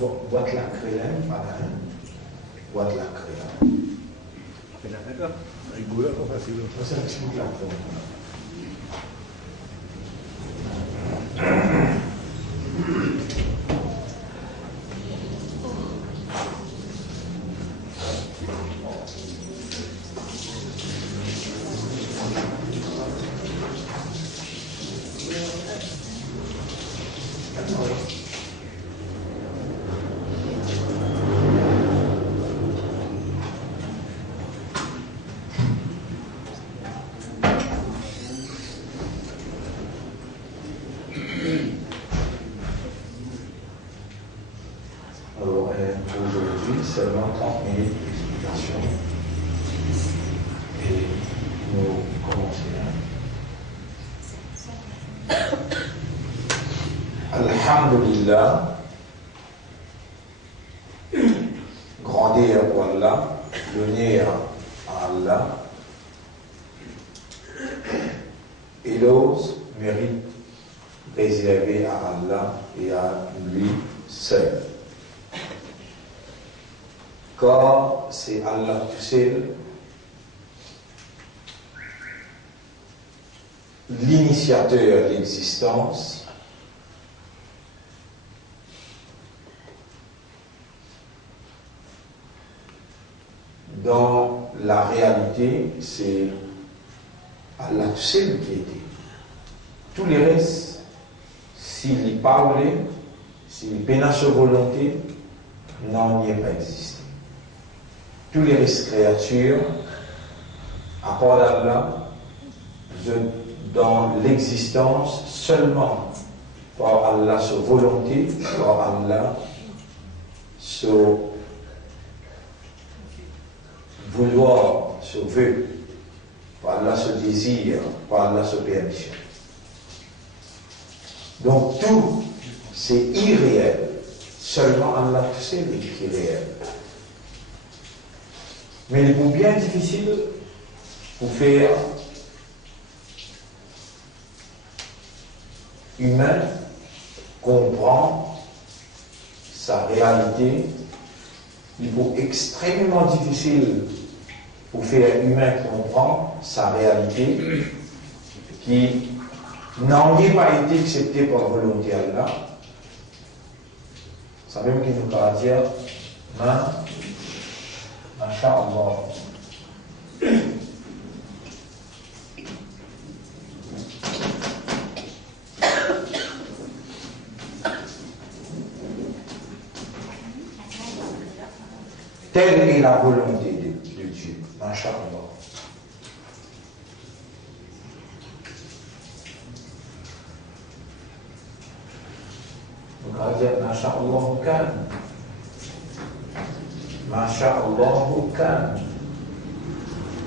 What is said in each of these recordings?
buat la krelen, padahal buat la krelen. Kenapa? Gula apa sih lo? Masa gula tuh. Aujourd'hui, seulement 30 minutes d'explication. Et nous commençons. Alhamdulillah, grandeur pour Allah, l'honneur à Allah, éloge, mérite réservé à Allah et à lui seul. Car c'est Allah tout seul l'initiateur de l'existence, dans la réalité, c'est Allah tout seul qui était. Tous les restes, s'il y parlait, s'il pénait sa volonté, n'en y est pas existé. Tous les restes créatures, à part d'Allah, dans l'existence seulement par Allah sa volonté, par Allah sa vouloir, sa vœu, par Allah sa désir, par Allah sa permission. Donc tout, c'est irréel. Seulement Allah tout seul est irréel. Mais il est bien difficile pour faire humain comprendre sa réalité. Il est extrêmement difficile pour faire humain comprendre sa réalité qui n'en est pas été acceptée par la volonté d'Allah. Ça veut dire qu'il nous va dire, Masha'Allah. Telle est la volonté de Dieu. Masha'Allah. Donc on va dire Masha'Allah kan. Masha'Allah kan.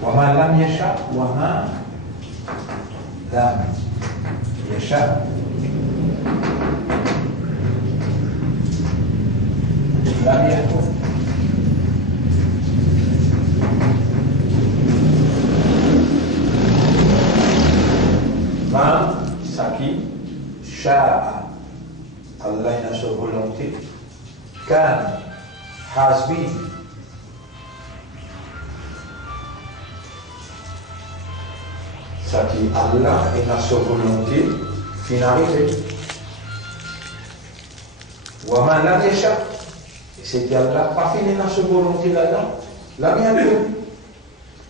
Wa ma lam yasha' wa ma lam yasha'. Lam yakun. Ma saki sha'a. Allah a sa volonté. Kan has been. Ça qui Allah a sa volonté finalité. Wa ma lam yasha'. Et c'est qu'Allah pas fini dans sa volonté là-dedans. La mienne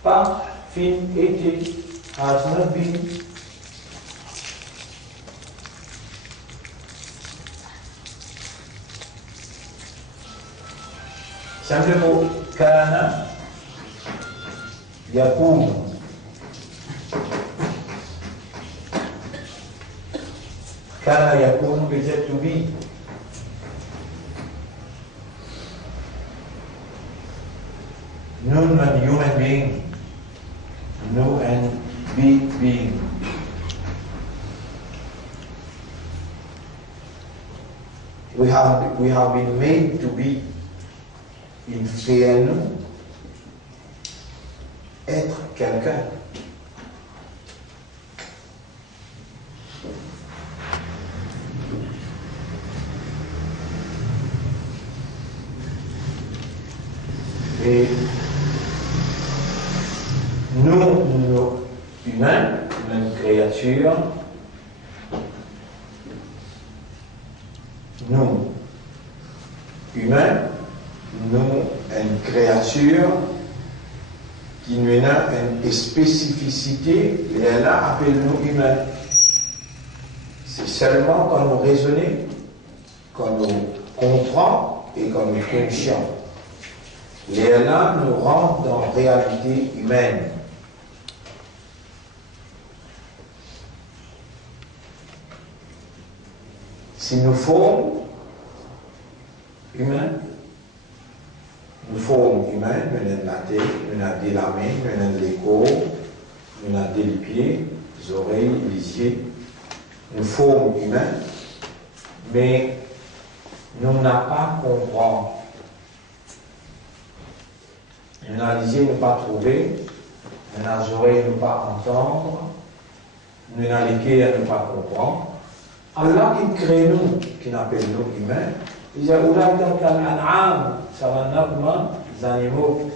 pas fin été has not been. Simplement, kana yakun. Kana yakun veut dire to be. Nun and human being. Nu and be being. We have been made to be. Il fait à nous être quelqu'un. Et nous humains, une créature, nous, humains, nous, une créature qui nous a une spécificité, et elle appelle-nous humains. C'est seulement quand nous raisonnons, quand nous comprenons et quand nous conscients. Et là nous rentre dans la réalité humaine. Si nous sommes humains, nous sommes humains, nous avons la tête, nous avons la main, nous avons les corps, nous avons les pieds, les oreilles, les yeux. Nous sommes humains, mais nous n'avons pas compris. Nous n'avons les yeux ne pas trouver, nous n'avons les oreilles ne pas entendre, nous n'avons les cœurs ne pas comprendre. Allah qui crée nous, qui n'appelle nous humains, il dit ça va n'avoir des animaux.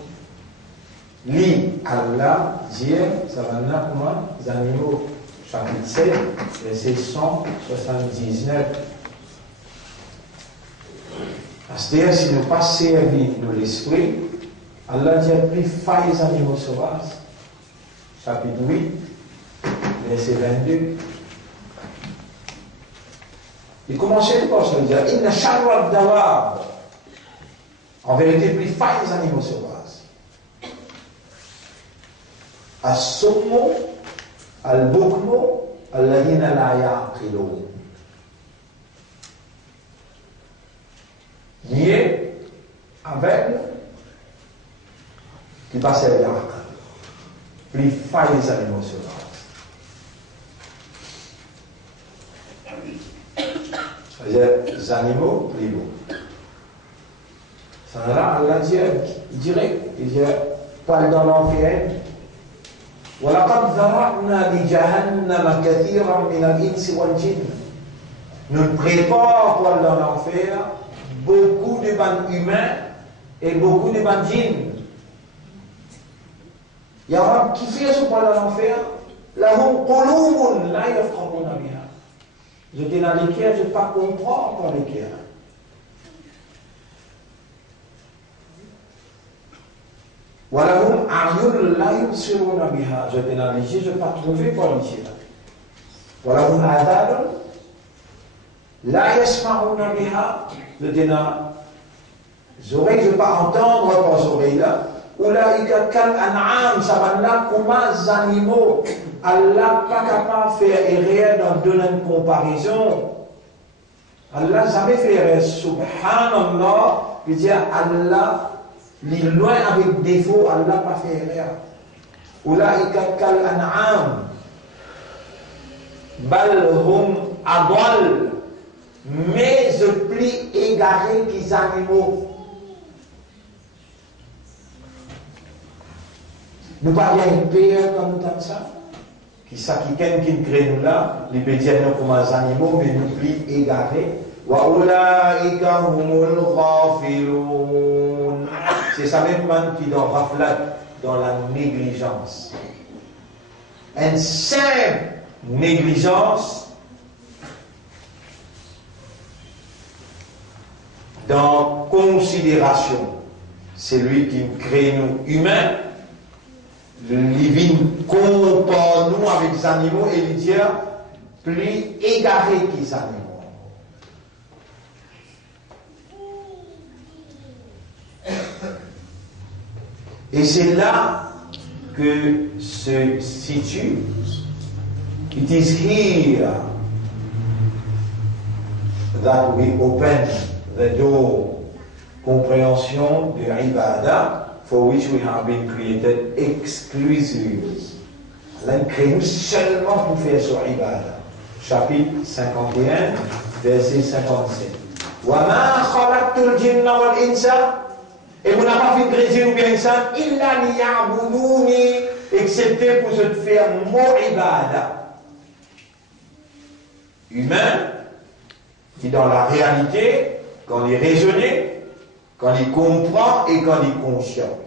Li Allah dit ça va n'avoir des animaux. Chapitre 7, verset 179. C'est-à-dire, si nous pas servi de l'esprit, Allah dit plus faille les animaux sauvages. Chapitre 8, verset 22. Il commençait par se dire, il n'a pas d'avoir. En vérité, plus faille les animaux sauvages. As-summu, al-bukmu, alladhina la yaqilun. Nier, aveugle, qui passe à l'aql. Plus faille les animaux sauvages. Les animaux plus beaux. Ça là, Allah dit direct, il dit pas dans l'enfer. وَلَقَدْ ذَرَأْنَا لِجَهَنَّمَ كَثِيرًا مِنَ الْإِنسِ وَالْجِنِّ. Nous préparons pour dans l'enfer beaucoup de bandes humains et beaucoup de bandes djinns. Il y a un qui fait ce pour dans l'enfer. لَهُمْ قُلُوبٌ لَا يَفْقَهُونَ بِهَا. J'étais dans les cœurs, je ne pas comprendre par les cœurs. وَلَهُمْ أَعْيُنٌ لَا يُبْصِرُونَ بِهَا. J'étais dans les yeux, je ne pas trouver par les yeux. وَلَهُمْ آذَانٌ لَا يَسْمَعُونَ بِهَا. J'étais dans les oreilles, je ne pas entendre par les oreilles là. أُولَٰئِكَ كَالْأَنْعَامِ. Ça va là comme les animaux. Allah pas capable de faire erreur dans donner une comparaison. Allah jamais fait erreur. Subhanallah, il dit Allah, il est loin avec défaut, Allah pas fait erreur. Ulaika kal an'am, bal hum adal, mais je plus égaré qu'ils animaux. Nous parlons une peur quand nous disons ça. Qui ça qui crée nous là, les pédiens nous comme des animaux, mais nous plus égarés. Wa ulaika humul ghafilun. C'est ça même qui dans raflat, dans la négligence. Une simple négligence dans considération. C'est lui qui crée nous humains. Le living compare nous avec les animaux et il dit plus égarés que les animaux. Et c'est là que se situe. It is here that we open the door. Compréhension de ibadah. For which we have been created exclusively. Allah crée nous seulement pour faire sur ibadah. Chapitre 51, verset 57. وَمَا خَلَقْتُ الْجِنَّ وَالْإِنسَ. Et vous n'avez pas fait créer ou bien ça, إِلَّا لِيَعْبُدُونِ, excepté pour se faire mot ibadah. Humain, qui dans la réalité, quand il est raisonné, quand il comprend et quand il est conscient.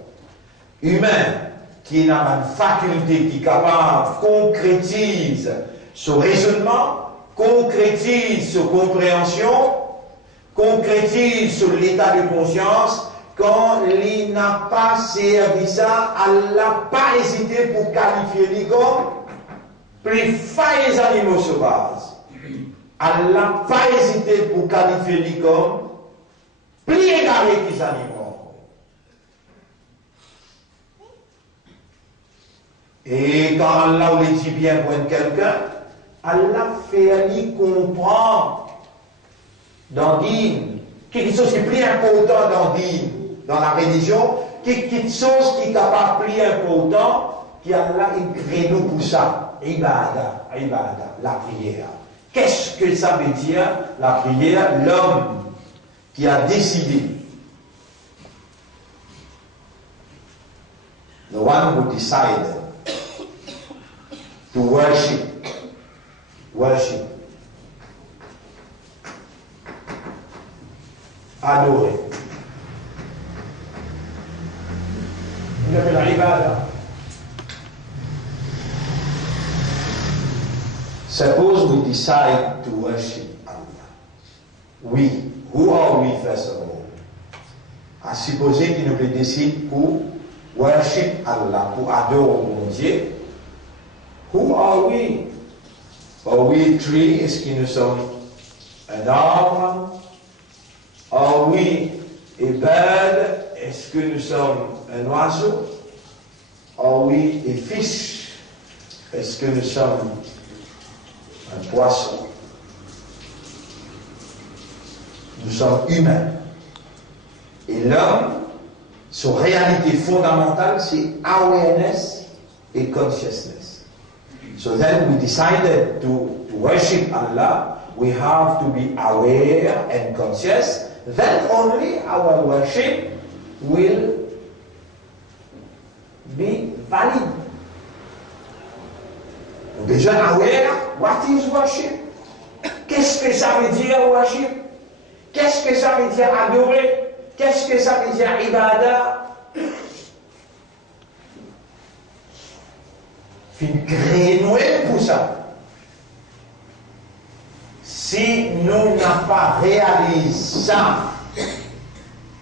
Humain, qui a une faculté, qui est capable, concrétise ce raisonnement, concrétise sa compréhension, concrétise sur l'état de conscience, quand il n'a pas servi ça, elle n'a pas hésité pour qualifier les comme plus fin les animaux sauvages. Elle n'a pas hésité pour qualifier les comme plus égarés que les animaux. Et quand Allah le dit bien pour quelqu'un, Allah fait lui comprendre dans Dîne, quelque chose qui est plus important dans Dîne, dans la religion, quelque chose qui est capable plus important, qui Allah écrit nous pour ça. Ibada, la prière. Qu'est-ce que ça veut dire, la prière? L'homme qui a décidé, the one who decided to worship, adorer. On appelle la ibada. Suppose we decide to worship Allah. We, who are we first of all? À supposer qu'il nous décide pour worship Allah, pour adorer mon Dieu. Who are we? Are we tree? Est-ce que nous sommes un arbre? Are we a bird? Est-ce que nous sommes un oiseau? Are we a fish? Est-ce que nous sommes un poisson? Nous sommes humains. Et l'homme, son réalité fondamentale, c'est awareness et consciousness. So then we decided to worship Allah. We have to be aware and conscious. Then only our worship will be valid. We're déjà aware. What is worship? Qu'est-ce que ça veut dire worship? Qu'est-ce que ça veut dire adorer? Qu'est-ce que ça veut dire ibada? Fin créer Noël pour ça. Si nous n'avons pas réalisé ça,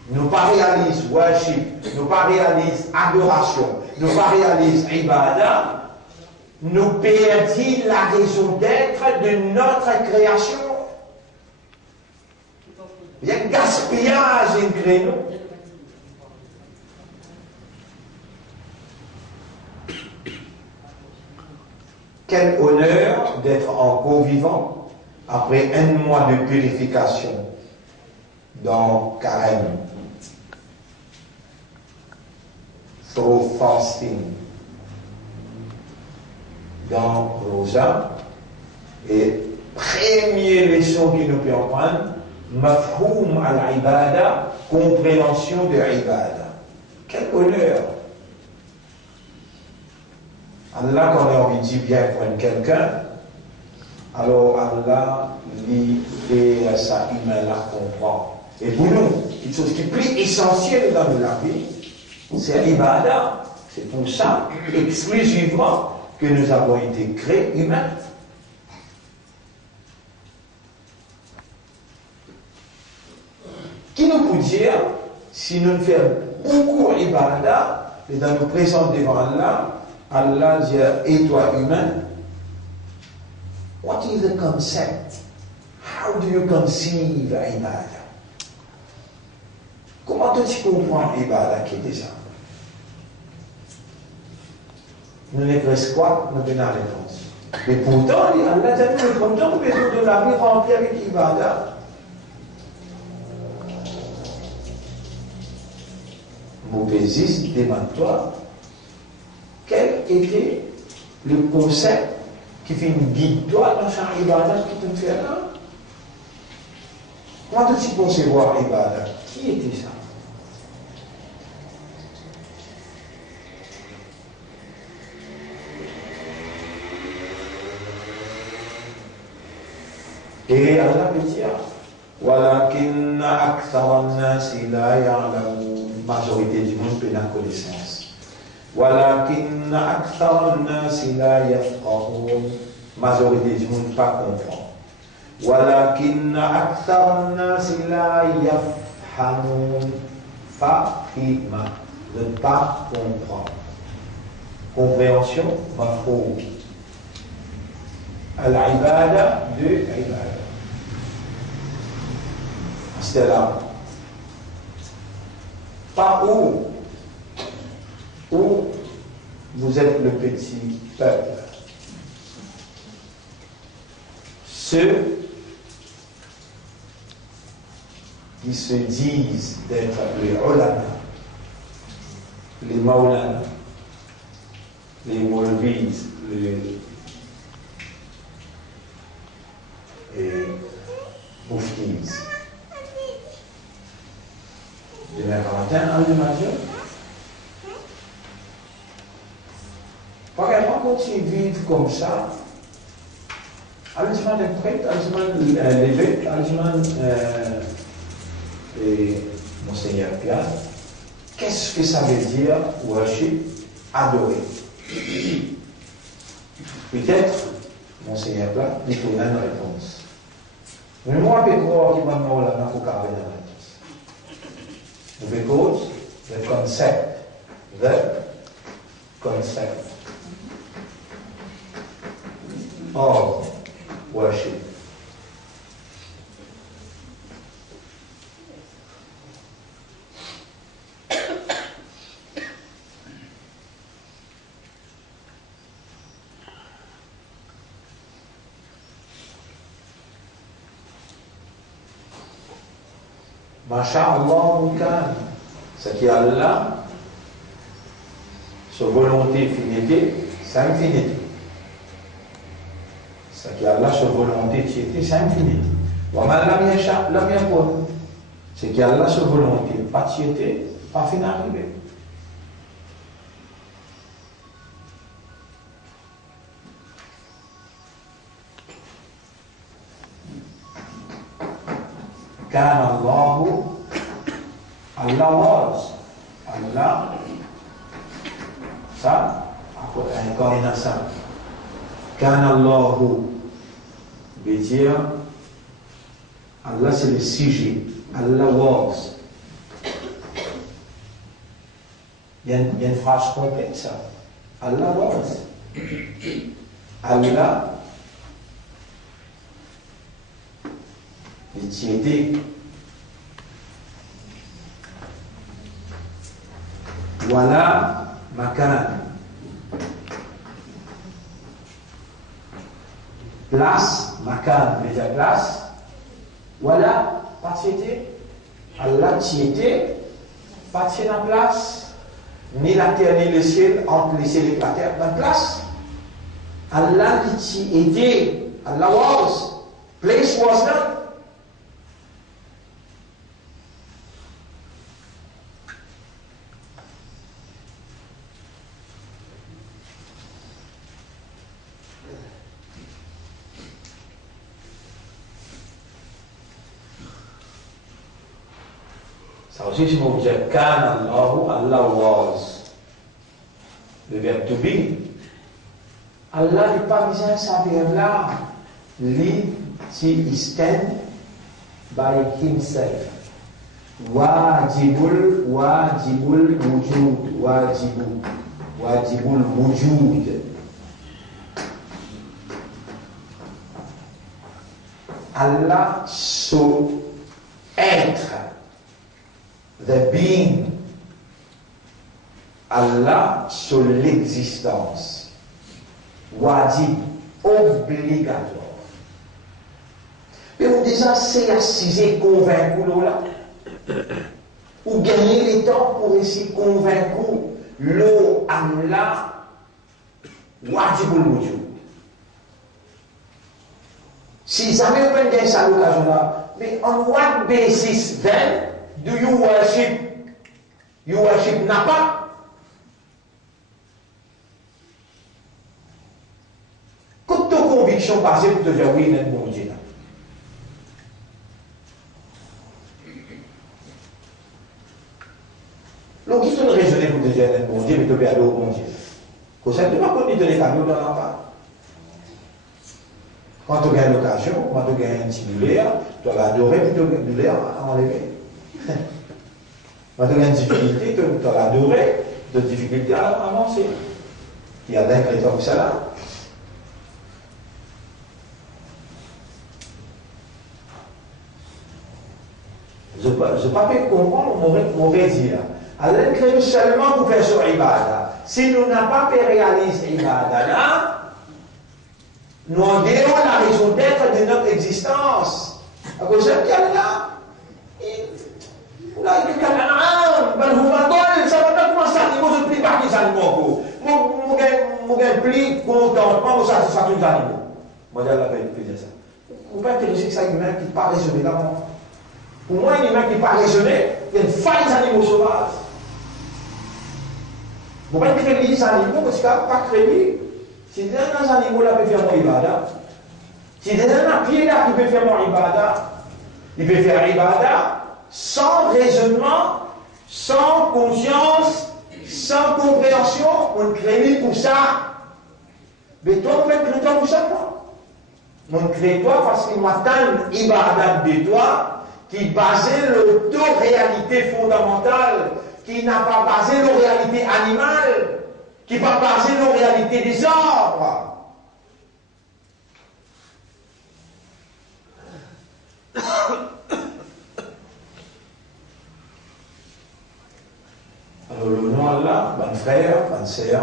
nous pas réalisé worship, nous pas réalisé adoration, nous pas réalisé ibada, nous perdons la raison d'être de notre création. Il y a un gaspillage en créneau. Quel honneur d'être encore vivant après un mois de purification dans Carême, through fasting, dans Rosa, et première leçon qui nous peut apprendre, mafhoum al-ibada, compréhension de l'ibada. Quel honneur! Allah, quand on lui dit bien pour quelqu'un, alors Allah lui fait ça, humain la comprend. Et pour nous, une chose qui est plus essentielle dans la vie, c'est l'ibada. C'est pour ça, exclusivement, que nous avons été créés humains. Qui nous peut dire, si nous faisons beaucoup d'ibada, et dans nous présenter devant Allah, Allah dit, et toi humain, what is the concept? How do you conceive ibada? Comment tu comprends ibada qui est ça? Nous ne presque quoi, nous donnons la réponse. Mais pourtant, Allah dit, nous pourtant, nous besoin de la vie remplie avec ibada. Moupésis, demande-toi, quel était le concept qui fait une guide-toi dans chaque ibada qui te fait là? Comment tu penses voir ibada? Qui était ça? Et Allah peut dire, ولكن أكثر الناس لا يعلمون. Majorité du monde peut la connaissance. ولكن أكثر الناس لا يفقهون. Majorité du monde pas comprend. ولكن أكثر الناس لا يفهمون. فهم, ne pas comprendre. Compréhension, mafhum. Al-ibada de ibada. C'est là. Pas où vous êtes le petit peuple. Ceux qui se disent d'être les ulama, les maulana, les moulvis, les mouftis. Les Valentin, un de majeur. Quand on continue de vivre comme ça, Algemane est prête, Algemane l'évêque, Algemane Monseigneur Pierre. Qu'est-ce que ça veut dire worship, adorer? Peut-être, Monseigneur Pierre, il faut une réponse. Mais moi, je crois qu'il m'a demandé la main pour carrer la réponse. Because the concept of worship. Masha'Allah kan, ce qui est Allah, sa volonté finité, c'est infinité. Ce qui est Allah, sa volonté tiété, c'est infinité. Wa ma lam yasha, lam yakun. Ce qui est Allah, sa volonté, pas tiété, pas fin arrivé. كان الله Allah was Allah ça encore une ça كان الله veut dire Allah c'est le sujet Allah was il y a une phrase complète ça Allah was Allah l'étiété. Voilà makan. Place, makan, veut dire place. Voilà, pas tiété. Allah tiété, pas tiété en place. Ni la terre ni le ciel, entre le ciel et la terre, dans place. Allah tiété. Allah was. Place was not. Ça aussi, si vous dites Kan Allahu, Allah was. Le verbe to be. Allah n'est pas besoin de ça verbe-là. He stand by himself. Wajibul wujud. Wajibul wujud. Allah so être. The being, Allah sur l'existence, wajib, obligatoire. Mais vous déjà c'est assisé convaincu là, ou gagner le temps pour essayer convaincre l'eau Allah, wajibul wujud. Si jamais vous avez ça l'occasion là, mais on what basis then? Do you worship? You worship Napa? Quand ta conviction passe pour te dire oui, n'est bon Dieu. besoin d'un bon Dieu, mais tu peux aller au bon Dieu. Comme ça, tu ne vas pas donner les cadeaux dans la part. Quand tu gagnes l'occasion, quand tu gagnes un petit douleur, tu vas adorer, puis tu as une douleur à enlever. Quand tu gagnes une difficulté, tu vas adorer, de difficulté à avancer. Il y a d'un chrétien comme ça là. Je ne peux pas comprendre mon résil. Alors, nous seulement pour faire sur Ibada. Si nous n'avons pas réalisé Ibada là, nous en donnons la raison d'être de notre existence. À cause de ce là, il y a quelqu'un qui a ça va pas commencer à dire, je ne plie pas les animaux. Je ne plie contentement, je satisfais les animaux. Moi, je l'appelle, je peux dire ça. Vous ne pouvez pas intéresser que ça humain qui ne pas raisonner là-bas. Pour moi, un humain qui ne pas raisonner, il y a une faille des animaux sauvages. Vous ne pouvez pas créer les animaux parce qu'il n'y a pas créé. Si il y a un animal là qui peut faire mon ibada, si il y a un pied là qui peut faire mon ibada, il peut faire ibada sans raisonnement, sans conscience, sans compréhension. On crée pour ça. Mais toi, on fait toi pour ça, moi. On crée toi parce qu'il m'attend ibada de toi qui basait l'auto-réalité fondamentale, qui n'a pas basé la réalité animale, qui va baser nos réalités des arbres. Alors le nom là, mon frère, mon sœur,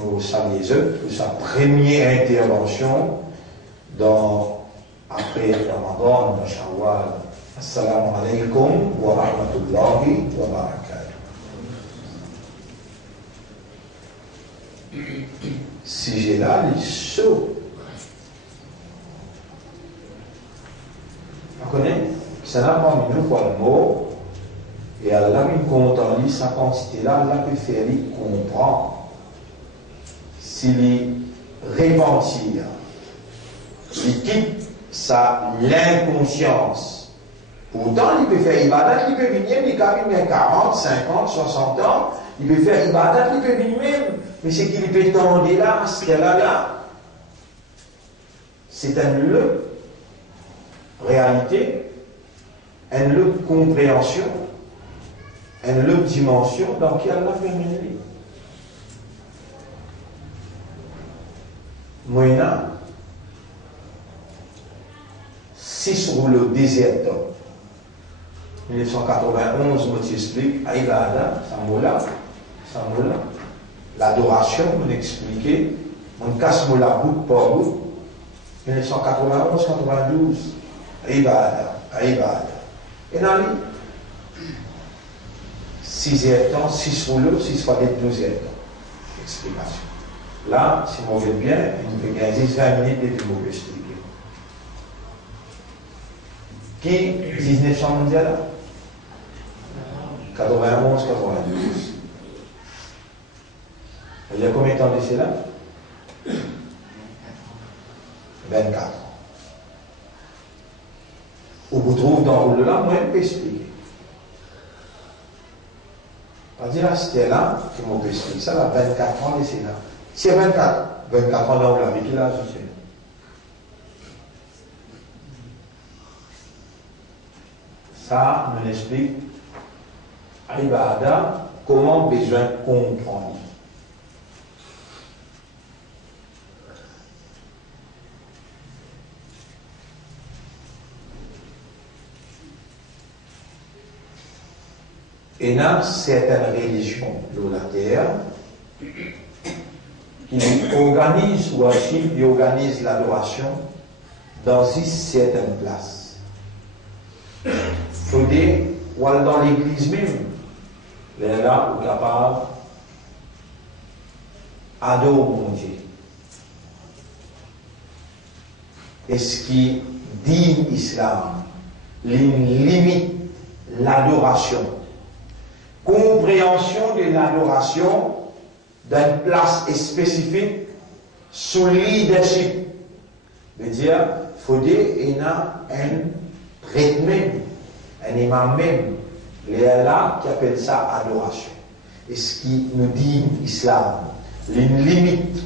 nous saluons pour sa première intervention après Ramadan, Shawwal. Assalamu alaikum wa rahmatullahi wa barakatuh. Si j'ai là, il est chaud. Vous connaissez? Ça n'a pas mis nous pour le mot. Et Allah me compte en lui, sa quantité là, Allah peut faire lui comprendre. S'il est repentir, il quitte l'inconscience. Pourtant, il peut faire ibadat, il peut venir, il peut 40, 50, 60 ans, il peut faire ibadat, il peut venir même. Mais c'est qu'il peut tendre là, ce qu'elle a là, c'est une réalité, une compréhension, une dimension dans laquelle elle a fait une vie. Moïna, si sur le désert, 1991, je t'explique, Aïbada, Samoula, l'adoration, on expliquait, on casse la bout par bout, 1991, 92, Aïbada. Et dans les 6 temps, 6 sur le, 6 fois des 12 temps. Explication. Là, si on veut bien, il peut gagner 10-20 minutes et puis on peut expliquer. Qui 1900 mondial 91, 92. Il y a combien de temps d'ici là 24 ans. Où vous trouvez dans le là, moi, je peux expliquer. Pas dire là, c'était là, que moi, je peux expliquer ça, là, 24 ans d'ici là. Si 24 ans dans la vie, qu'il a, je sais. Ça me l'explique à Ibada comment besoin de comprendre. Et dans certaines religions de la terre qui organisent ou qui organisent l'adoration dans une certaine place. Il faut dire, ou dans l'église même, les là, ou capable d'adorer mon Dieu. Et ce qui dit l'islam, limite l'adoration. Compréhension de l'adoration d'une place spécifique sous leadership. C'est-à-dire, il faut dire, il y a un prêtre même, un imam même, il y a là qui appelle ça adoration. Et ce qui nous dit l'islam, une limite,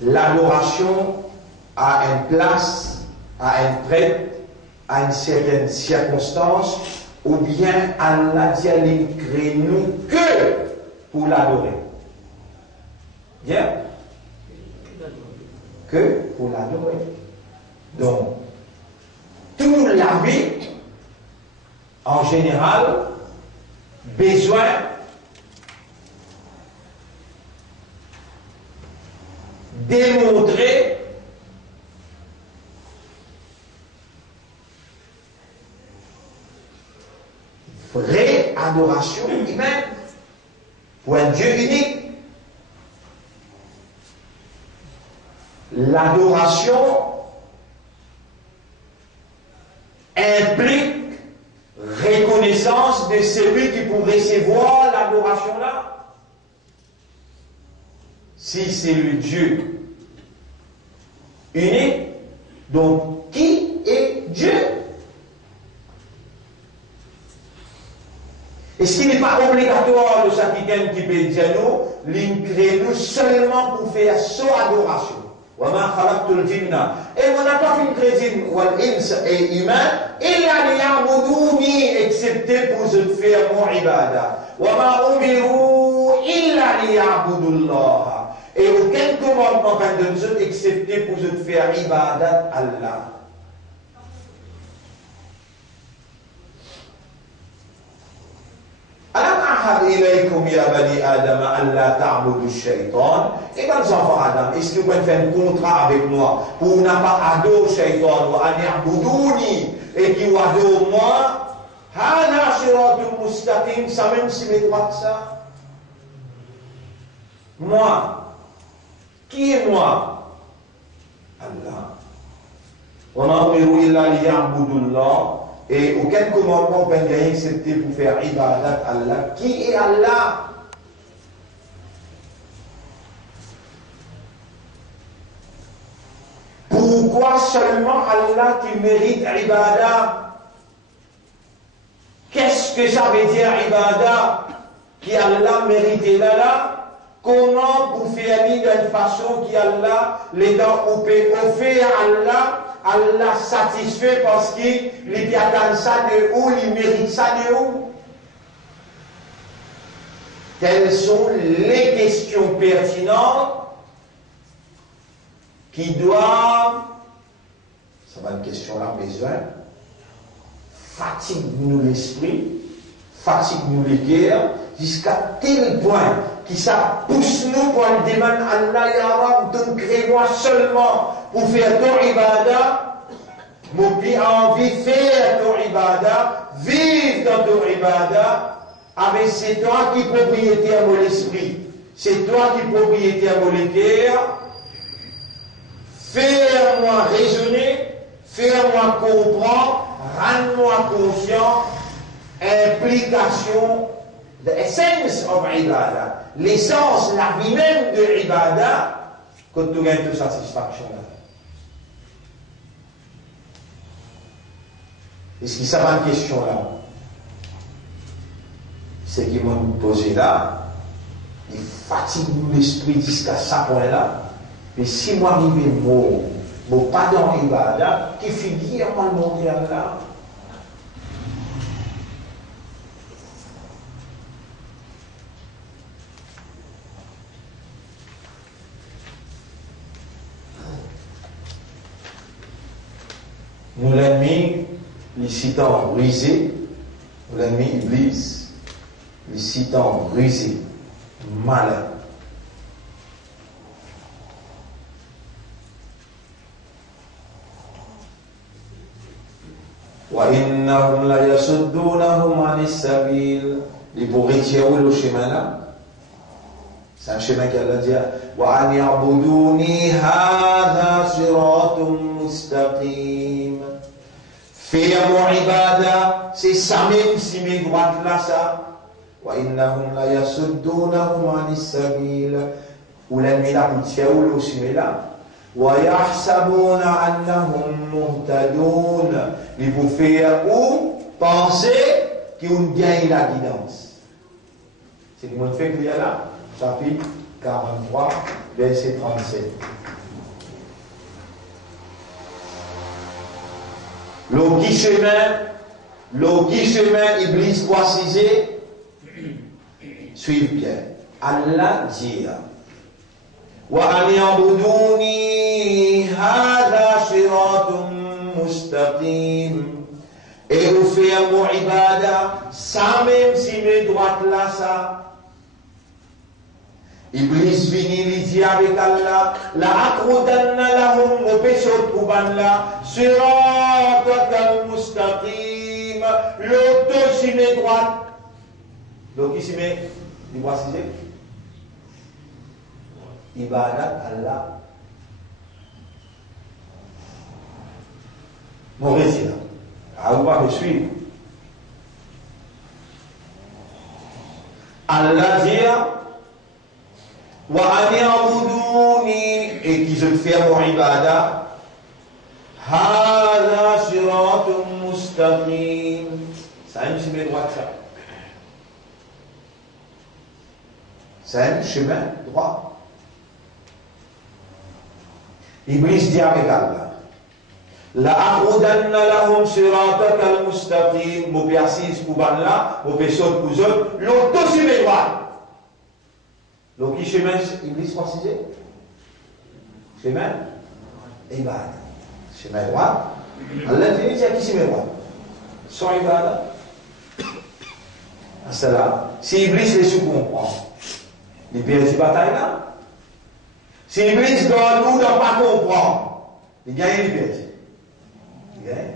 l'adoration a une place, a une prête, à une certaine circonstance, ou bien Allah dit à crée nous que pour l'adorer. Bien? Que pour l'adorer. Donc, toute la vie, en général, besoin démontrer vraie adoration humaine pour un Dieu unique. L'adoration implique reconnaissance de celui qui pourrait recevoir l'adoration là. Si c'est le Dieu unique, donc qui est Dieu? Et ce qui n'est pas obligatoire de quelqu'un qui peut dire nous, l'incrédule seulement pour faire son adoration. Et on n'a pas fait une crédine ou un ins et humain, il a des ya'budouni, excepté pour se faire mon ibada. Et aucun commandement de Dieu excepté pour se faire ibadat Allah. Alam ahad ilaykum ya bani Adam alla ta'budu shaitan. Et quand les enfants Adam, est-ce que vous pouvez faire un contrat avec moi pour ne pas adorer shaitan ou ani'budouni et qui adore moi? Hana siratul mustaqim, ça même si mes droits ça. Moi, qui est moi? Allah. Wa ma umiru illa liya'budullah. Et aucun commandement peut gagner excepté pour faire ibadat Allah. Qui est Allah? Pourquoi seulement Allah qui mérite ibadat? Qu'est-ce que ça veut dire ibadat? Qui Allah mérite là? Comment pour faire d'une façon qui Allah, les dents ou peut offrir Allah, Allah satisfait parce qu'il lui attend ça de où, il mérite ça de où? Telles sont les questions pertinentes qui doivent, ça va une question là, besoin, fatigue-nous l'esprit, fatigue-nous les guerres, jusqu'à tel point qui ça pousse nous pour le demander Allah ya Rab, donc crée-moi seulement pour faire ton ibadah. Mon pays a envie de faire ton ibadah, vivre dans ton ibadah, mais c'est toi qui propriétaire mon esprit, c'est toi qui propriétaire mon cœur. Fais-moi raisonner, fais-moi comprendre, rends-moi conscient, implication, the essence of ibadah. L'essence, la vie même de l'ibadah, quand tu gagnes toute satisfaction là. Et ce qui ça va une question là, c'est qu'ils m'ont posé là, il fatigue l'esprit jusqu'à ce point-là. Mais si moi arrive mon pas dans l'ibadah, qui figure moi le montrer à là. Nous l'ennemi, les citants rusés, nous l'ennemi Iblis, les citants rusés, malins. وَإِنَّهُمْ لَيَصُدُّونَهُمْ عَنِ السَّبِيلِ. Et pour retirer le chemin là, c'est un chemin qu'Allah dit وَأَنْ يَعْبُدُونِي هَذَا صِرَاطٌ مُسْتَقِيمٌ. Faire mon ibadah, c'est ça même si mes droites là ça. وَإِنَّهُمْ لَيَصُدُّونَهُمْ عَنِ السَّبِيلِ. Ou l'ennemi là pour tirer le chemin là. وَيَحْسَبُونَ أَنَّهُمْ مُهْتَدُونَ. Il vous faire ou penser qu'ils ont gagné la guidance. C'est le monde fait qu'il y a là, chapitre 43, verset 37. L'eau qui chemin, Iblis précisé, suivez bien. Allah dit, wa an ya'buduni hadha siratun mustaqim. Et vous faites mon ibada, ça même si mes droites là, ça. Iblis vini, il dit avec Allah, la akrudanna lahum, au péché de Koubanla, siratakal mustaqim, l'auto si mes droites. Donc ici, mais, il voit si c'est ibadat Allah. Mon résident. Ah, vous va me suivre. Allah dit, wa an ya'buduni, et qui se fait mon ibada, hadha siratun mustaqim. Ça a un chemin droit ça. C'est un chemin droit. Iblis dit avec Allah, la akhudanna lahum siratakal mustaqim, mo persis kuban la, mo pesot kuzot, l'auto chemin droit. Donc qui chemin Iblis précisé? Chemin ibad. Chemin droit. Allah dit c'est qui chemin droit? Sans ibad. Cela, si Iblis les comprend, il perd cette bataille là. Si Iblis doit nous ne pas comprendre, il gagne les pièges. Il gagne.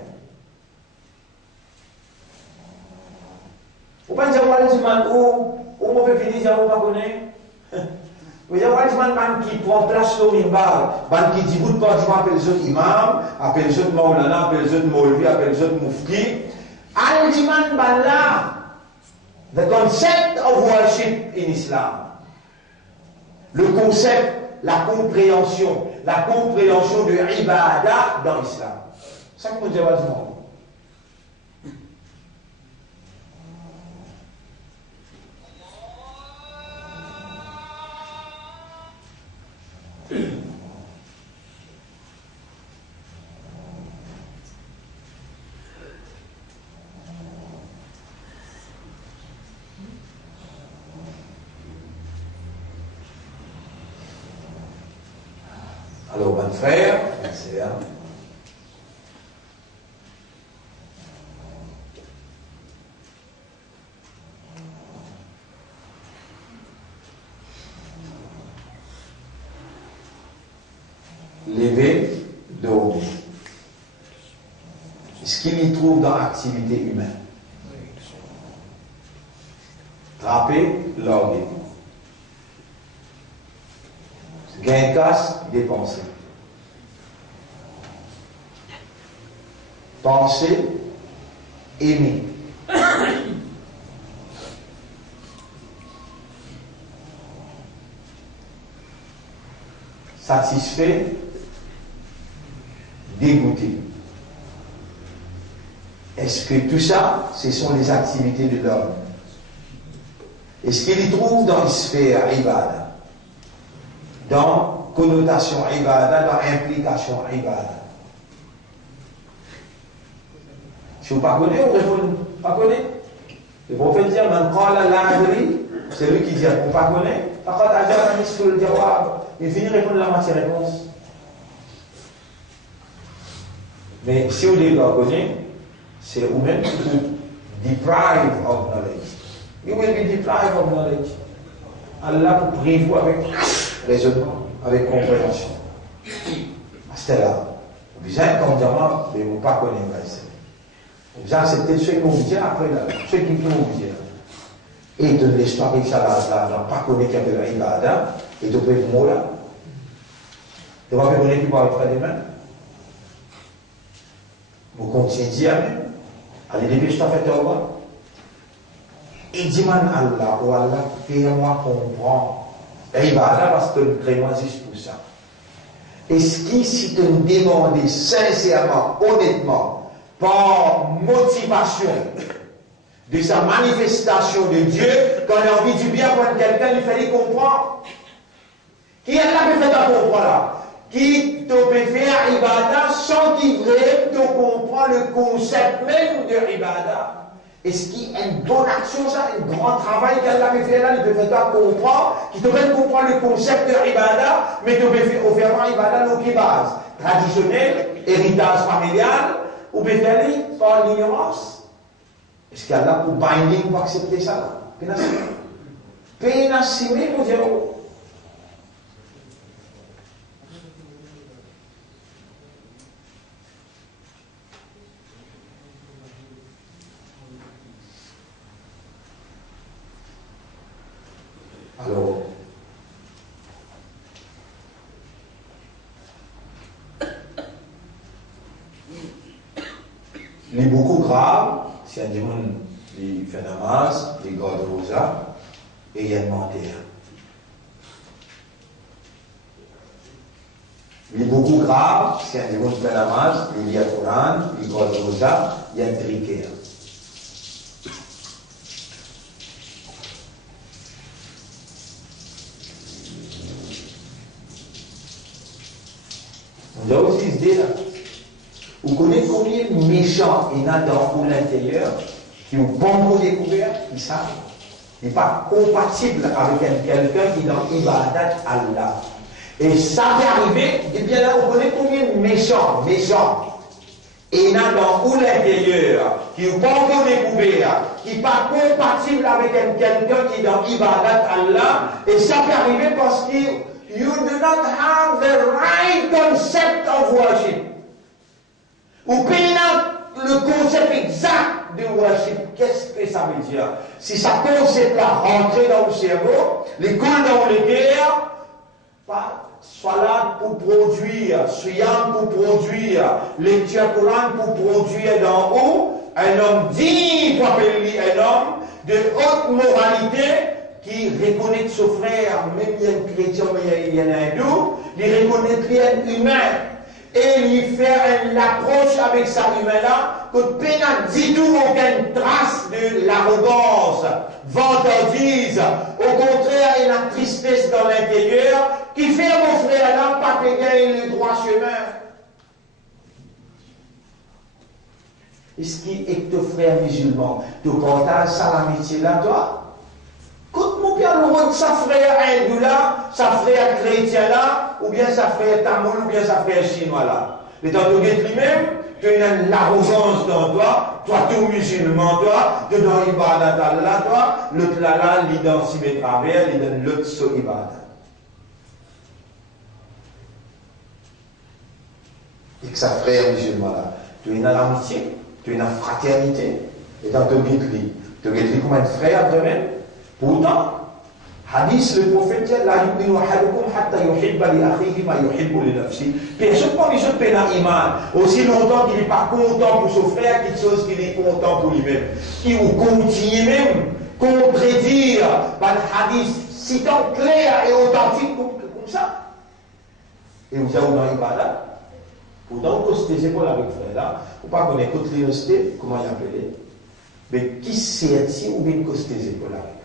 Vous ne pouvez pas dire où on peut finir, ça vous ne connaissez pas. Vous avez un man qui prend place au mimbar, man qui dit, vous ne pouvez pas appeler les autres imams, appeler les autres maulana, appeler les autres maulvi, appeler les autres moufti. Al-Jiman Bala, the concept of worship in Islam. Le concept, la compréhension de ibadah dans l'islam. C'est ça que nous disons. Alors, mon frère, c'est un. Lever, dormir. Ce qu'il y trouve dans l'activité humaine. Trapper, l'orgue. Gain casse, dépenser. Penser, aimer. Satisfait, dégoûté. Est-ce que tout ça, ce sont les activités de l'homme? Est-ce qu'il y trouve dans les sphères ibadah? Dans connotation ibadah, dans implication ibadah. Si vous ne connaissez pas, vous répondez, pas connaît. Le prophète dit, man qala la adri, c'est lui qui dit, on ne connaît pas, faqad ajara nisful jawab. Il finit de répondre la moitié réponse. Mais si vous dites qu'on connaît, c'est vous-même qui vous deprive of knowledge. You will be deprived of knowledge. Allah vous prive avec raisonnement, avec compréhension. C'est là. Vous avez comme diamant, mais vous ne pas connaissez. Vous acceptez ce qu'on vous dit après, ce qui vous dit. Et de l'histoire, Inch'Allah, n'a pas connu qu'il y avait l'Ibada, et de vous mot là. De vous donner qui va être demain. Vous continuez à même. Allez, dépêche ta fête au revoir. Et dis-moi Allah, ou Allah, fais-moi comprendre. Ibada, parce que nous créons juste pour ça. Est-ce que si tu me demandes sincèrement, honnêtement, par motivation, de sa manifestation de Dieu, quand on a envie du bien pour quelqu'un, il fallait comprendre. Qui est là qui fait ta comprendre là? Qui te peut faire ibadah sans qu'il te comprend le concept même de ibadah? Est-ce qu'il y a une bonne action, ça, un grand travail qu'elle a fait là, il te fait pas comprendre, qui te fait comprendre le concept de ibadah, mais te peut faire faire ibadah dans quelle base? Traditionnel, héritage familial, ou peut faire par l'ignorance? Est-ce qu'il y a là pour binding pour accepter ça là? Pénassimé pour dire. Alors, il est beaucoup grave, si un démon fait namaz, il garde rosa, et il y a demandé. Il est beaucoup grave, si un démon fait namaz, il lit le Coran, il garde rosa, il y a un triquet. On a aussi cette idée là. Vous connaissez combien de méchants il y a dans l'intérieur qui ont bon découvert, qui savent, n'est pas compatible avec quelqu'un qui est dans Ibadat Allah. Et ça peut arriver, et bien là, vous connaissez combien de méchants. Et il y a dans l'intérieur qui ont bon découvert, qui n'est pas compatible avec quelqu'un qui est dans Ibadat Allah. Et ça peut arriver parce que you do not have the right concept of worship. Ou pas le concept exact de worship. Qu'est-ce que ça veut dire? Si ça concept là rentrer dans le cerveau, les coule dans les guerres, soit là pour produire, Suyam pour produire, lecture Coran pour produire d'en haut, un homme digne pour appeler un homme de haute moralité, qui reconnaît son frère, même il y a un chrétien, mais il y a un hindou, il reconnaît qu'il est humain. Et il fait une approche avec sa humain-là, que peine n'a dit tout aucune trace de l'arrogance, vantardise. Au contraire, il y a une tristesse dans l'intérieur, qui fait mon frère-là pas payer le droit chemin. Est-ce qu'il est ton frère musulman? Tu partages ça l'amitié là, toi? Quand mon père le voit sa frère hindou là, sa frère chrétien là, ou bien sa frère tamoul, ou bien sa frère chinois là. Et dans le lui-même, tu as l'arrogance dans toi, toi tout musulman, toi, tu dans l'ibadat Allah, toi, l'autre là, il dans mes travers, il donne l'autre sur l'ibadat. Et que sa frère musulman là, tu as l'amitié, tu as une fraternité, et dans ton guide-lui, tu as comme un frère de même. Pourtant, hadith, le prophète dit, la yu'minu ahadukum hatta yuhibba li akhihi ma yuhibbu li nafsi. Personne pas besoin de peine iman. Aussi longtemps qu'il n'est pas content pour son frère, quelque chose qu'il est content pour lui-même. Qui vous continue même, contredire par le hadith, si tant clair et authentique comme ça. Et vous avez dans l'ibadah, pourtant, vous costez les épaules avec frère là, vous ne pas connaître toute l'université, comment il appelle, mais qui sait-il ou bien costez les épaules avec?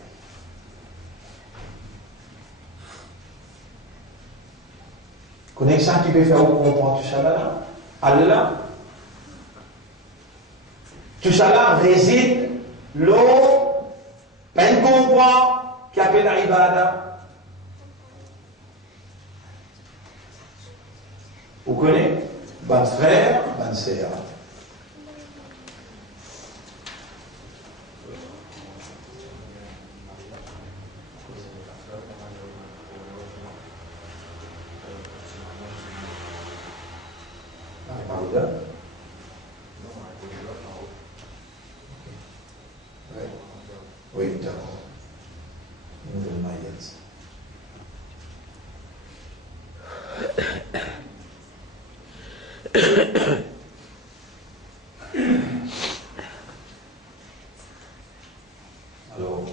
Connexion qui peut faire comprendre tout ça là? Allah. Tout ça là réside l'eau, peine comprend, qui appelle la ibada. Vous connaissez? Bon frère, bonne sœur. Oui, d'accord. Nouvelle maillette. Alors,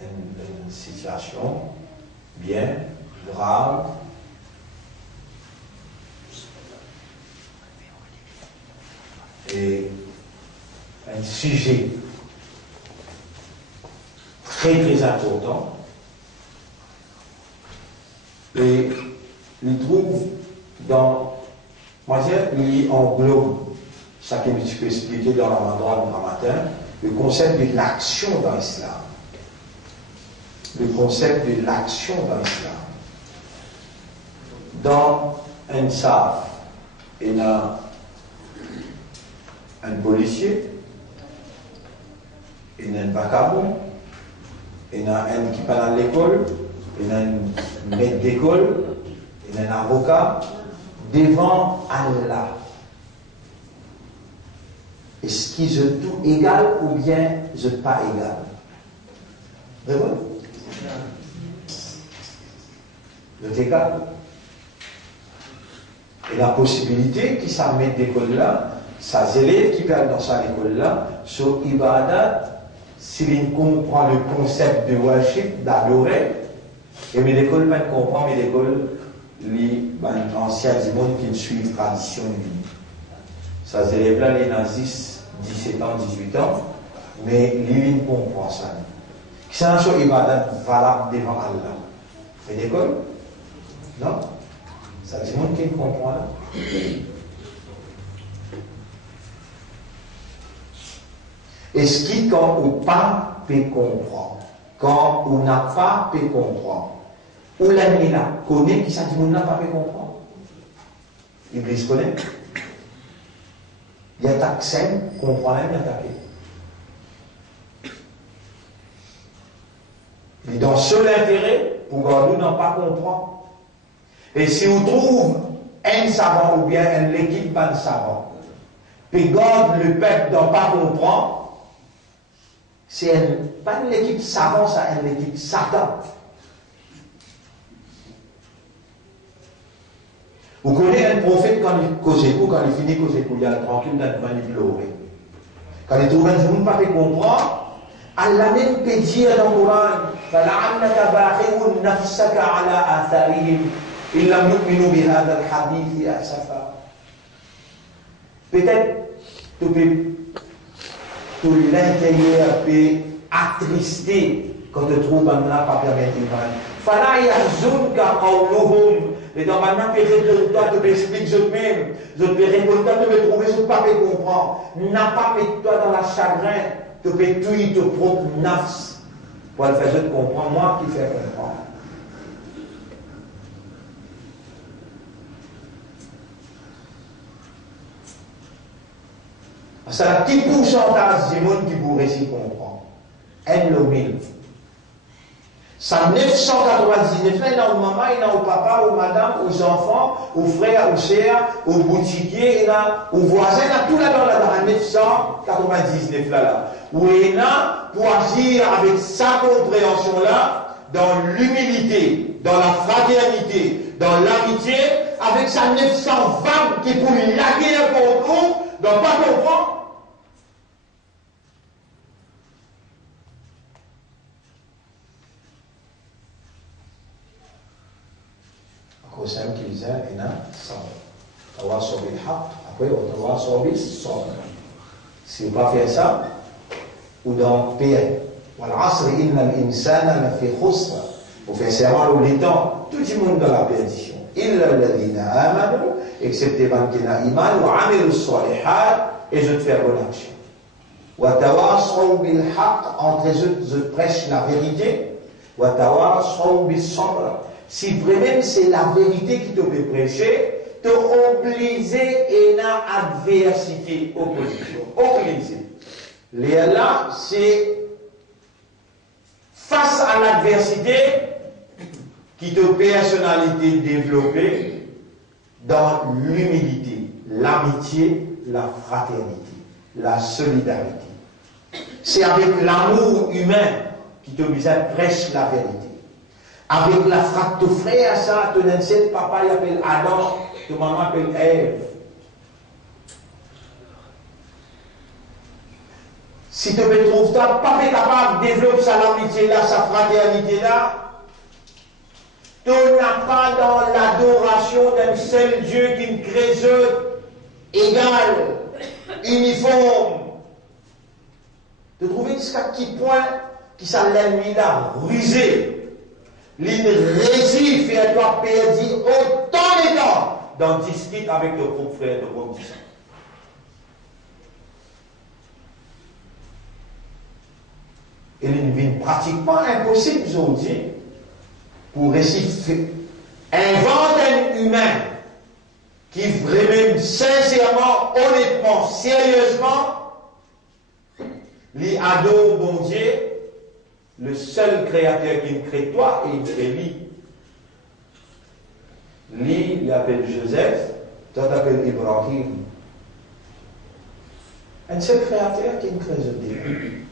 une situation bien grave c'est un sujet très très important. Et il trouve dans, moi il englobe, chacun peut expliquer dans la mandale matin, le concept de l'action dans l'islam. Le concept de l'action dans l'islam. Dans un saf, il y a un policier, il y a un vagabond, il y a un qui part à l'école, il y a un maître d'école, il y a un avocat, devant Allah. Est-ce qu'ils sont tous égaux ou bien ils ne sont pas égaux? Vraiment? Ils sont égaux. Et la possibilité qui s'en met d'école là, ces élèves qui parlent dans cette école là, sur Ibadat, s'ils comprennent le concept de worship, d'adorer, et mais l'école ne comprend pas, mais l'école, les anciens du monde qui suivent la tradition biblique. Ces élèves-là, les nazis, 17 ans, 18 ans, mais ils ne comprennent pas ça. C'est un chose Ibadat valable devant Allah. Mais l'école, non? Ça du monde qui ne comprend pas. Est-ce que quand on pas peut comprendre, quand on n'a pas peut comprendre, ou l'année là connaît qui ça dit on n'a pas peut comprendre? Iblis connaît. Il y a taxé, comprend il y a attaqué. Il est dans seul intérêt pour que nous n'en pas comprendre. Et si on trouve un savant ou bien une équipe pas de savant, puis garde le peuple d'en pas comprendre, c'est pas une équipe savant, c'est une équipe Satan. Vous connaissez un prophète quand il cause pour, quand il finit cause pour, il y a tranquille dans le pleurer. Quand il trouve un jour pas comprendre, Allah même peut dire dans le Coran, فَلَعَلَّكَ بَاخِعٌ نَفْسَكَ عَلَى آثَارِهِمْ إِنْ لَمْ يُؤْمِنُوا بِهَذَا الْحَدِيثِ أَسَفًا. Peut-être tout l'intérieur peut attrister quand tu trouves un là pas permettre iman. فَلَا يَحْزُنْكَ قَوْلُهُمْ. Et dans ma période de toi, tu m'expliques eux-mêmes. Je te répondre, tu me trouver, je ne peux pas comprendre. N'a pas mis toi dans la chagrin. Tu peux tuer ton propre nafs. Pour le faire, je te comprends. Moi qui fais comprendre. C'est un petit pourcentage du monde qui pourrait s'y comprendre. Un le mille. Ça 999, là, il y a au maman, il y a au papa, aux madame, aux enfants, aux frères, aux sœurs, aux boutiquiers, il y a aux voisins, il y a tout là dans 999 là. Où il y a pour agir avec sa compréhension-là, dans l'humilité, dans la fraternité, dans l'amitié, avec sa 920 qui pour lui laguer un contre dans pas comprendre. Hussein qui disait, il y a tawasaw bil haqq, après on tawasaw bis sabr. Si vous ne pas faire ça, ou dans paix. Wal asr inna al insana lafi khusr. Vous faites serment au temps, tout le monde dans la perdition. Illa alladhina amanu, excepté man qui n'a iman, wa amilu salihat, et je te fais bonne action. Wa tawasaw bil haqq, entre eux, je prêche la vérité. Wa tawasaw bis sabr. Si vraiment c'est la vérité qui te peut prêcher, te obliger et une adversité, opposition. Obligé. Là, c'est face à l'adversité qui te personnalité développée dans l'humilité, l'amitié, la fraternité, la solidarité. C'est avec l'amour humain qui te prêche la vérité. Avec la frappe, ton frère, ça, ton ancien papa, il appelle Adam, ton maman appelle Ève. Si tu me trouves pas capable de développer sa amitié là, sa fraternité là, tu n'as pas dans l'adoration d'un seul Dieu qui crée égal. uniforme. De trouver jusqu'à qui point qui ça l'ennemi là, rusé. L'une réussit, fait toi perdu autant de temps dans dispute avec le propre frère de propre sang. Et il devient pratiquement impossible aujourd'hui pour réussir inventer un humain qui vraiment sincèrement, honnêtement, sérieusement, lui adore bon Dieu, le seul créateur qui me crée toi et lui. Lui, il appelle Joseph, toi t'appelles Ibrahim. Un seul créateur qui me crée Dieu.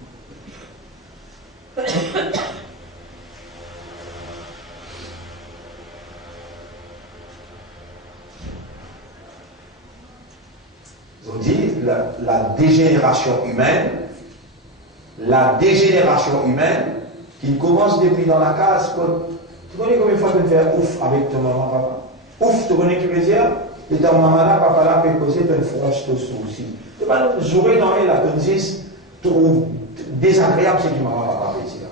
On dit la dégénération humaine, qui commence depuis dans la case. Tu connais combien de fois tu peux faire ouf avec ton maman, papa? Ouf, tu connais ce que veut dire? Et ta maman là, papa là, peut causer une froche aussi. Tu vas jouer dans elle, la tonsis, désagréable, c'est que maman, papa fait dire.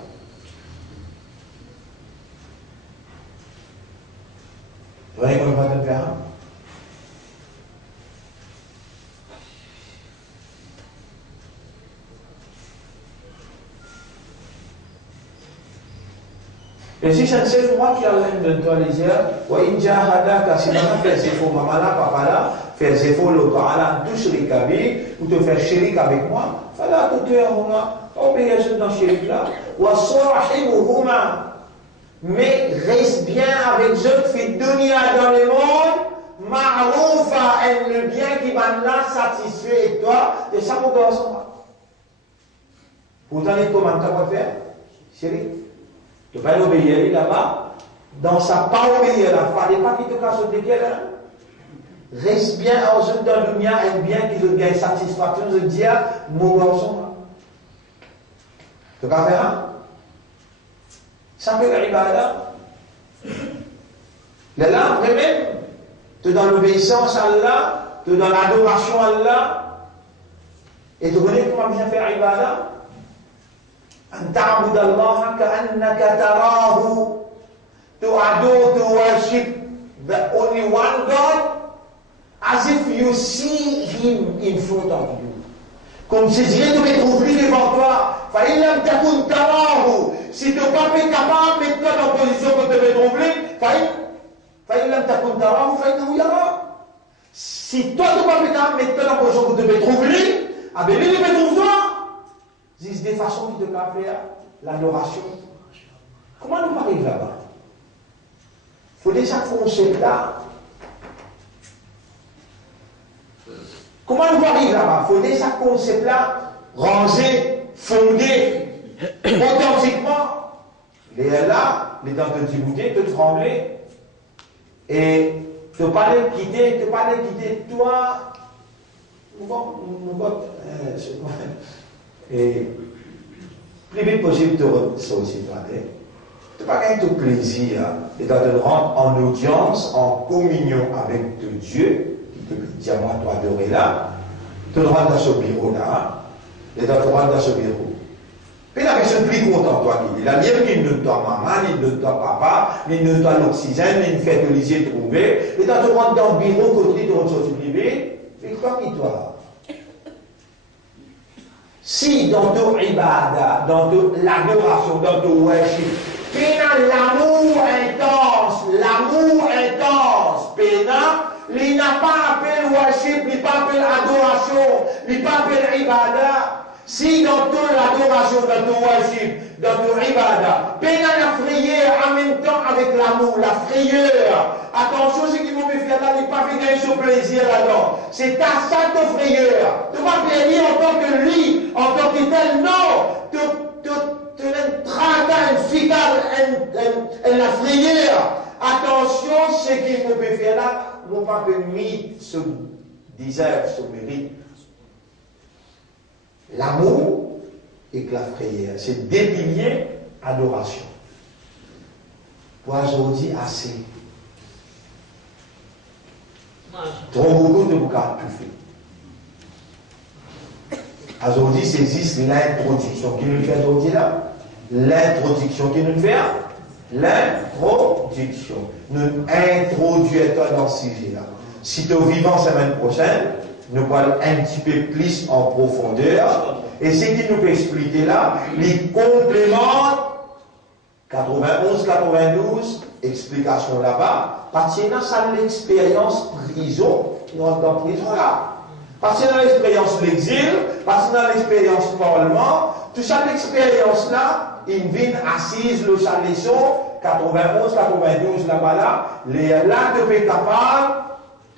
Tu connais combien de fois tu peux faire? Et si c'est un moi qui a l'air de toi les yeux, ou inja hadaka, si maman fait ses faux, maman là, papa là, fait ses faux, le parla, tout chérik avec, ou te faire chérik avec moi, fala tout tu es moi, obéir dans chérik là, ou à sorahi ou huma, mais reste bien avec eux, fait dunia dans le monde, ma'roufa, le bien qui va là satisfait et toi, et ça mon garçon. Pourtant, il comment tu vas faire, chérik? Tu vas l'obéir là-bas, dans sa pas obéir, il ne fallait pas qu'il te casse de quelqu'un. Reste bien aux autres dans le mien et bien qu'il te gagne satisfaction de dire, mon garçon. Tu vas faire un? Ça fait l'ibada. Là, vraiment, tu es dans l'obéissance à Allah, tu es dans l'adoration à Allah, et tu connais comment bien faire l'ibada? أن تعبد الله كأنك تراه, to adore, to worship the only one God as if you see him in front of you. Comme si Dieu te trouvé devant toi. فإن لم تكن تراه, si tu n'es pas capable de mettre toi dans la position que tu veux trouver, فإن لم تكن تراه فإنه يراك. Si toi tu n'es pas capable de mettre toi dans la position que tu veux trouver, ah bien lui il te trouve toi. C'est des façons qui te faire l'adoration. Comment nous arrivons là-bas? Il faut déjà foncer là. Comment nous arrivons là-bas? Il faut déjà concept là, ranger, fonder, authentiquement. Les là, les dents de Djibouti, te trembler. Et te parler quitter, toi. Mon pote, et plus vite possible de solliciter. Tu vas gagner tout plaisir et de te rendre en audience, en communion avec Dieu, qui te dit à moi, toi adorer là, te rendre dans ce bureau là, et de te rendre dans ce bureau. Puis la personne plus contente, toi qui dit, la mienne qui ne doit maman, ni ne doit papa, ni ne doit l'oxygène, ni ne fait de l'isier trouver, et de te rendre dans le bureau, côté de ressources privées, et toi qui toi. Si dans ton ibada, dans l'adoration, dans ton worship, l'amour intense, il n'a pas appelé worship, il n'a pas appelé adoration, il n'a pas appelé ibada. Si dans ton adoration, dans ton worship, dans ton ibada, la frayeur en même temps avec l'amour, la frayeur. Attention, ce qui vous fait faire là, n'est pas fait gagner ce plaisir là-dedans. C'est ta sainte frayeur. Tu vas bénir en tant que lui, en tant que tel, non. Tu l'entraînes, la frayeur. Attention, ce qui vous fait faire là, ne va pas permettre ce désert, ce mérite. L'amour et la frayeur, c'est des piliers adoration. Pour aujourd'hui, assez. Trop beaucoup de boucans tout fait. Aujourd'hui, c'est juste l'introduction qui nous fait aujourd'hui là. L'introduction qui nous fait. L'introduction. Nous introduisons dans ce sujet-là. Si tu es vivant semaine prochaine, nous parlons un petit peu plus en profondeur. Et ce qui nous peut expliquer là, les compléments 91-92, explication là-bas, parce que ça l'expérience prison, dans la prison là. Parce que dans l'expérience de l'exil, parce que dans l'expérience parlement, tout ça l'expérience là, il vient assise le sa leçon, 91-92 là-bas là, là de être capable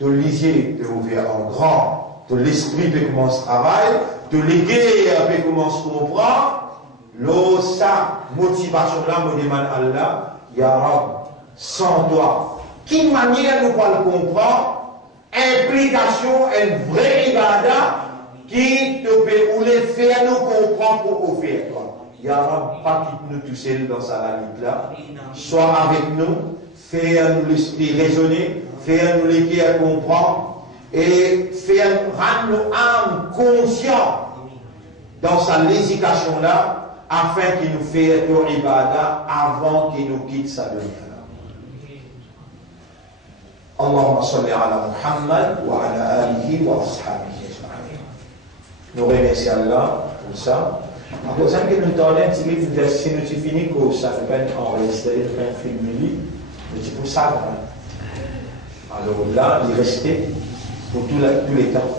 de liser, de ouvrir en grand, de l'esprit peut commencer à travailler, de l'éguer peut commencer à comprendre. Sa motivation là, me demande Allah, Ya Rab, sans toi, quelle manière nous pouvons le comprendre? Implication, une vraie ibada qui te peut ou les faire nous comprendre pour offrir toi. Ya Rab, pas quitte nous tous seuls dans sa limite là, sois avec nous, fais-nous l'esprit raisonner, fais-nous les cœurs comprendre et rendre nos âmes conscients dans sa législation là. Afin qu'il nous fasse ton ibadah avant qu'il nous quitte sa dunya. Allahumma salli ala Muhammad wa ala alihi wa ashabihi ajma'in. Nous remercions Allah pour ça. À cause que nous donnons, si nous finissons que ça ne peut pas enregistrer, ne peut pas filmer, mais c'est pour ça. Alors là, il restait pour tous les temps.